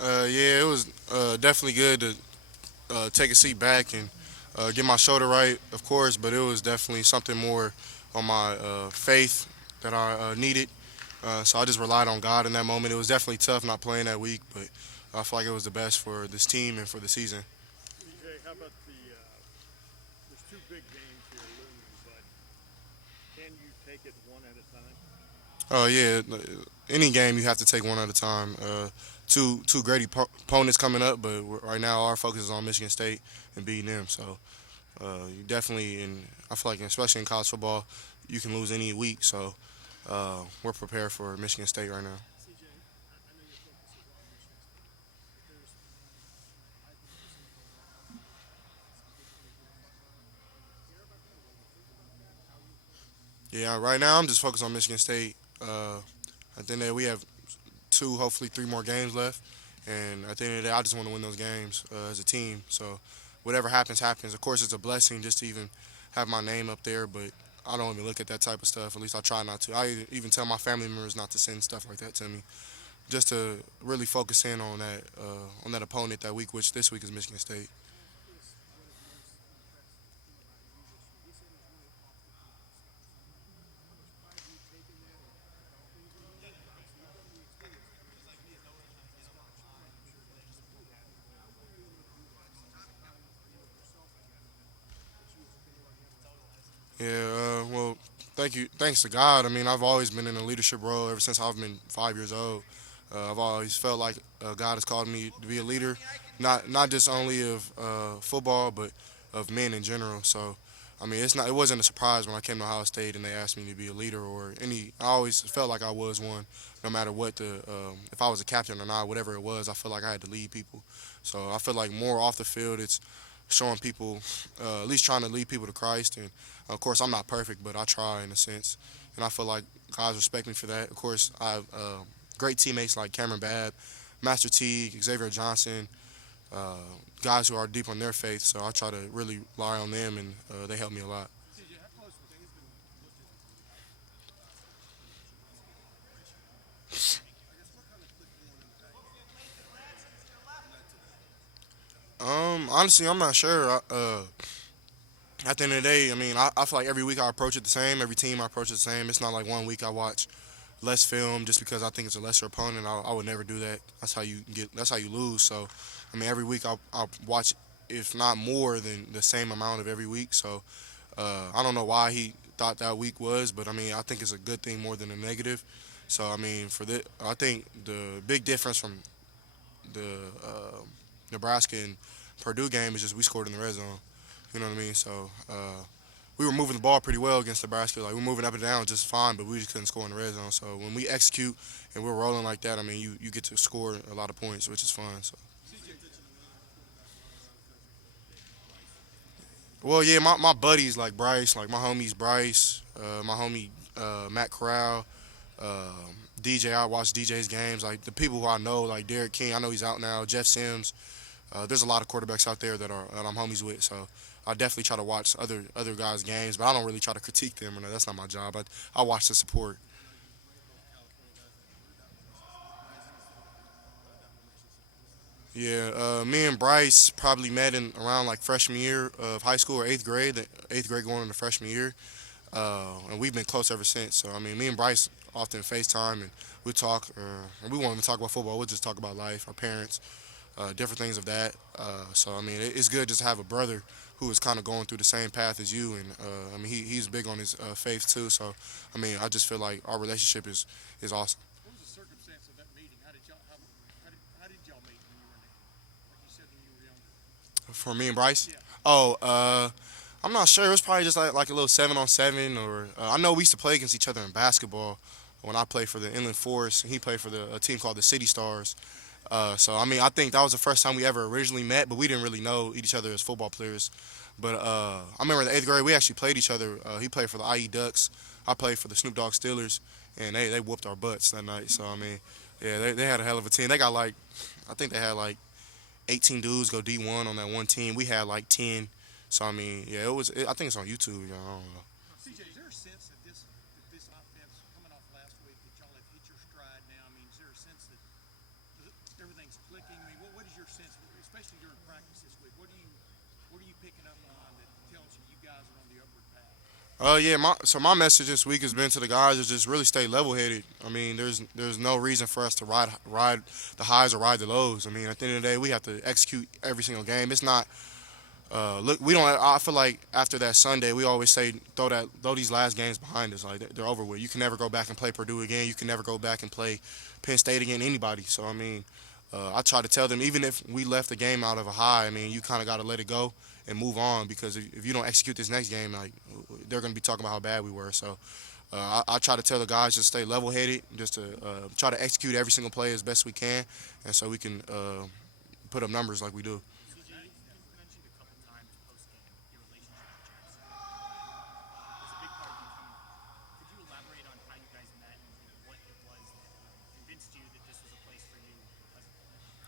Yeah, it was definitely good to take a seat back and get my shoulder right, of course, but it was definitely something more on my faith that I needed. So I just relied on God in that moment. It was definitely tough not playing that week, but I feel like it was the best for this team and for the season. Oh yeah, any game you have to take one at a time. Two great opponents coming up, but right now our focus is on Michigan State and beating them. So you definitely, and I feel like especially in college football, you can lose any week. So we're prepared for Michigan State right now. Yeah, right now I'm just focused on Michigan State. At the end of the day, we have two, hopefully three more games left, and at the end of the day, I just want to win those games as a team. So whatever happens, happens. Of course, it's a blessing just to even have my name up there, but I don't even look at that type of stuff. At least I try not to. I even tell my family members not to send stuff like that to me, just to really focus in on that opponent that week, which this week is Michigan State. Yeah, well, thank you. Thanks to God. I mean, I've always been in a leadership role ever since I've been 5 years old. I've always felt like God has called me to be a leader, not just only of football, but of men in general. So, I mean, it wasn't a surprise when I came to Ohio State and they asked me to be a leader or any. I always felt like I was one, no matter what if I was a captain or not, whatever it was. I felt like I had to lead people. So I feel like more off the field, it's showing people, at least trying to lead people to Christ. And of course, I'm not perfect, but I try in a sense, and I feel like guys respect me for that. Of course, I have great teammates like Cameron Babb, Master Teague, Xavier Johnson, uh, guys who are deep on their faith. So I try to really rely on them, and they help me a lot. Honestly, I'm not sure. At the end of the day, I mean, I feel like every week I approach it the same. Every team I approach it the same. It's not like one week I watch less film just because I think it's a lesser opponent. I would never do that. That's how you get. That's how you lose. So, I mean, every week I'll watch, if not more than the same amount of every week. So, I don't know why he thought that week was, but I mean, I think it's a good thing more than a negative. So, I mean, I think the big difference from the Nebraska and Purdue game is just we scored in the red zone. You know what I mean? So. We were moving the ball pretty well against Nebraska. Like we're moving up and down just fine, but we just couldn't score in the red zone. So when we execute and we're rolling like that, I mean, you get to score a lot of points, which is fun. So, well, yeah, my buddies like Bryce, like my homies Bryce, my homie Matt Corral, DJ. I watch DJ's games. Like the people who I know, like Derek King. I know he's out now. Jeff Sims. There's a lot of quarterbacks out there that I'm homies with. So I definitely try to watch other guys' games, but I don't really try to critique them. That's not my job. I watch the support. Yeah, me and Bryce probably met in around like freshman year of high school or eighth grade. The eighth grade going into freshman year, and we've been close ever since. So I mean, me and Bryce often FaceTime and we talk. And we won't even talk about football. We'll just talk about life, our parents, different things of that. So I mean, it's good just to have a brother who is kind of going through the same path as you. And I mean, he's big on his faith too. So I mean, I just feel like our relationship is awesome. For me and Bryce. Oh, I'm not sure. It was probably just like a little 7-on-7, or I know we used to play against each other in basketball when I played for the Inland Forest and he played for a team called the City Stars. So I mean, I think that was the first time we ever originally met, but we didn't really know each other as football players. But I remember in the eighth grade we actually played each other. He played for the IE Ducks. I played for the Snoop Dogg Steelers, and they whooped our butts that night. So I mean, yeah, they had a hell of a team. They got like, I think they had like 18 dudes go D1 on that one team. We had like 10. So I mean, yeah, I think it's on YouTube. You know, I don't know. Yeah, my message this week has been to the guys is just really stay level headed. I mean, there's no reason for us to ride the highs or ride the lows. I mean, at the end of the day, we have to execute every single game. It's not look, we don't. I feel like after that Sunday, we always say throw these last games behind us. Like they're over with. You can never go back and play Purdue again. You can never go back and play Penn State again. Anybody. So I mean, I try to tell them even if we left the game out of a high, I mean, you kind of got to let it go and move on because if you don't execute this next game, like they're gonna be talking about how bad we were. So. I try to tell the guys just stay level-headed, just to try to execute every single play as best we can, and so we can put up numbers like we do.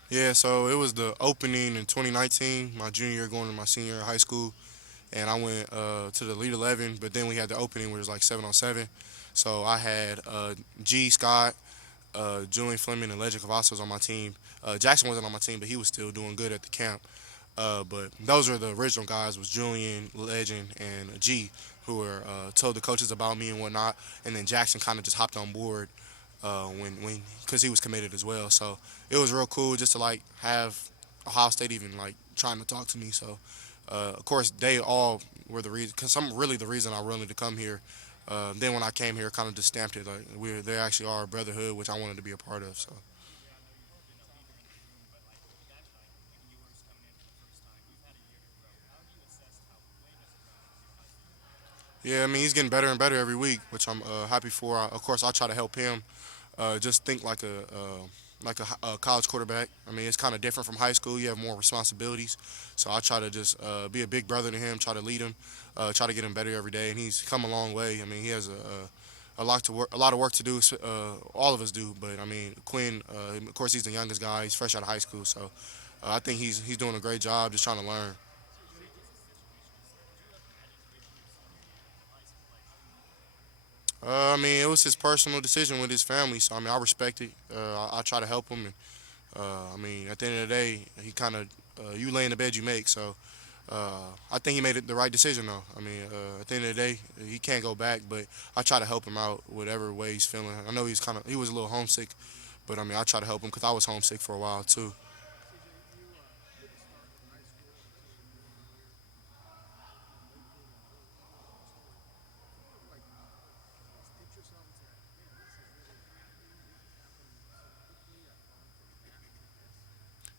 Yeah, so it was the opening in 2019, my junior year going to my senior year of high school, and I went to the Elite 11, but then we had the opening where it was like 7-on-7. So I had G. Scott, Julian Fleming, and Legend Cavazos on my team. Jackson wasn't on my team, but he was still doing good at the camp. But those are the original guys was Julian, Legend, and G, who were told the coaches about me and whatnot, and then Jackson kind of just hopped on board when because he was committed as well. So it was real cool just to like have Ohio State even like trying to talk to me. So of course they all were the reason because I'm really the reason I wanted to come here. Then when I came here, kind of just stamped it like they actually are a brotherhood, which I wanted to be a part of. So yeah, I mean he's getting better and better every week, which I'm happy for. Of course, I try to help him just think like a college quarterback. I mean, it's kind of different from high school. You have more responsibilities, so I try to just be a big brother to him, try to lead him, try to get him better every day, and he's come a long way. I mean, he has a lot to work, a lot of work to do. All of us do, but I mean, Quinn, of course, he's the youngest guy. He's fresh out of high school, so I think he's doing a great job, just trying to learn. I mean, it was his personal decision with his family, so I mean, I respect it. I try to help him, and I mean, at the end of the day, he kind of you lay in the bed you make. So I think he made it the right decision, though. I mean, at the end of the day, he can't go back, but I try to help him out whatever way he's feeling. I know he was a little homesick, but I mean, I try to help him because I was homesick for a while too.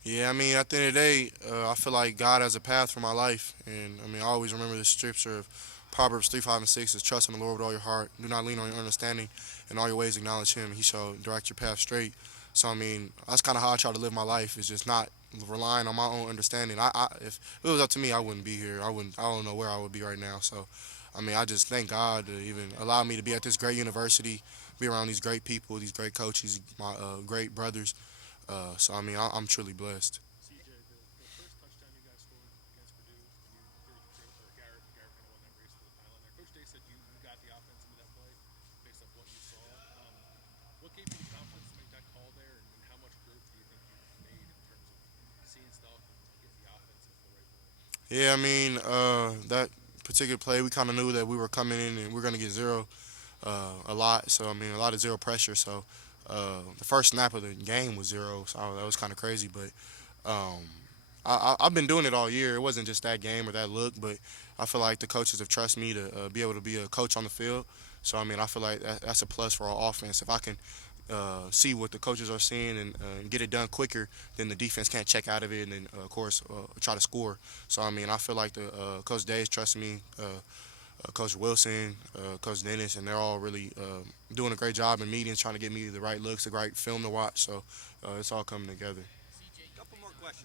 Yeah, I mean, at the end of the day, I feel like God has a path for my life, and I mean, I always remember the scripture of Proverbs 3, 5, and 6 is trust in the Lord with all your heart. Do not lean on your understanding. In all your ways, acknowledge Him, and He shall direct your path straight. So, I mean, that's kind of how I try to live my life. Is just not relying on my own understanding. If it was up to me, I wouldn't be here. I wouldn't. I don't know where I would be right now. So, I mean, I just thank God to even allow me to be at this great university, be around these great people, these great coaches, my great brothers. So, I mean, I'm truly blessed. Yeah, I mean, that particular play, we kind of knew that we were coming in and we are going to get zero a lot. So, I mean, a lot of zero pressure. So, the first snap of the game was zero. So, that was kind of crazy. But I've been doing it all year. It wasn't just that game or that look, but I feel like the coaches have trusted me to be able to be a coach on the field. So, I mean, I feel like that's a plus for our offense. If I can see what the coaches are seeing and get it done quicker, then the defense can't check out of it and then, of course, try to score. So, I mean, I feel like the Coach Days trusting me, Coach Wilson, Coach Dennis, and they're all really doing a great job in meetings, trying to get me the right looks, the right film to watch. So, it's all coming together. Couple more questions.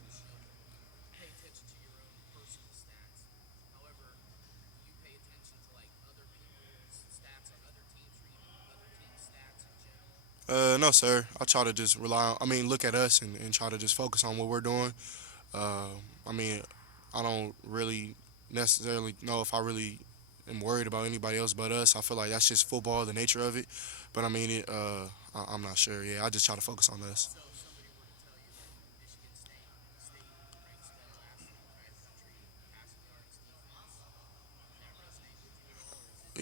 No, sir. I try to just look at us and try to just focus on what we're doing. Uh, I mean, I don't really necessarily know if I really am worried about anybody else but us. I feel like that's just football, the nature of it. But I mean, I'm not sure. Yeah, I just try to focus on us.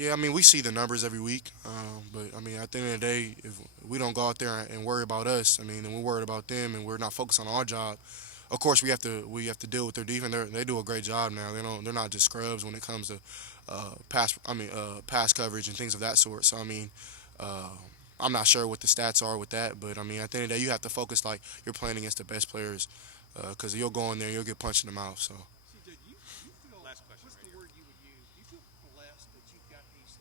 Yeah, I mean, we see the numbers every week, but I mean, at the end of the day, if we don't go out there and worry about us, I mean, and we're worried about them, and we're not focused on our job. Of course, we have to deal with their defense. They do a great job now. They're not just scrubs when it comes to pass coverage and things of that sort. So I mean, uh, I'm not sure what the stats are with that, but I mean, at the end of the day, you have to focus like you're playing against the best players, because you'll go in there and you'll get punched in the mouth. So. CJ, do you feel, Last question what's right the here. word you would use? Do you feel blessed that you've got these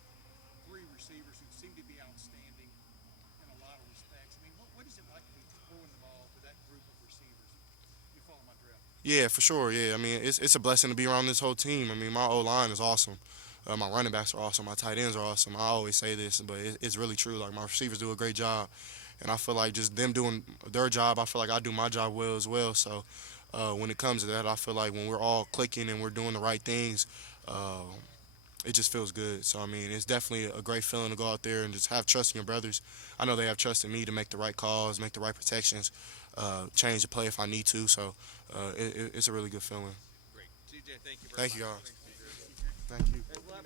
three receivers who seem to be outstanding in a lot of respects? I mean, what is it like to be throwing the ball to that group of receivers? You follow my drift? Yeah, for sure. Yeah, I mean, it's a blessing to be around this whole team. I mean, my O line is awesome. My running backs are awesome. My tight ends are awesome. I always say this, but it's really true. Like my receivers do a great job, and I feel like just them doing their job, I feel like I do my job well as well. So when it comes to that, I feel like when we're all clicking and we're doing the right things, uh, it just feels good. So I mean, it's definitely a great feeling to go out there and just have trust in your brothers. I know they have trust in me to make the right calls, make the right protections, change the play if I need to. So it's a really good feeling. Great. CJ, thank you very Thank you, much. guys. Thanks, CJ. Thank you. Hey, we'll have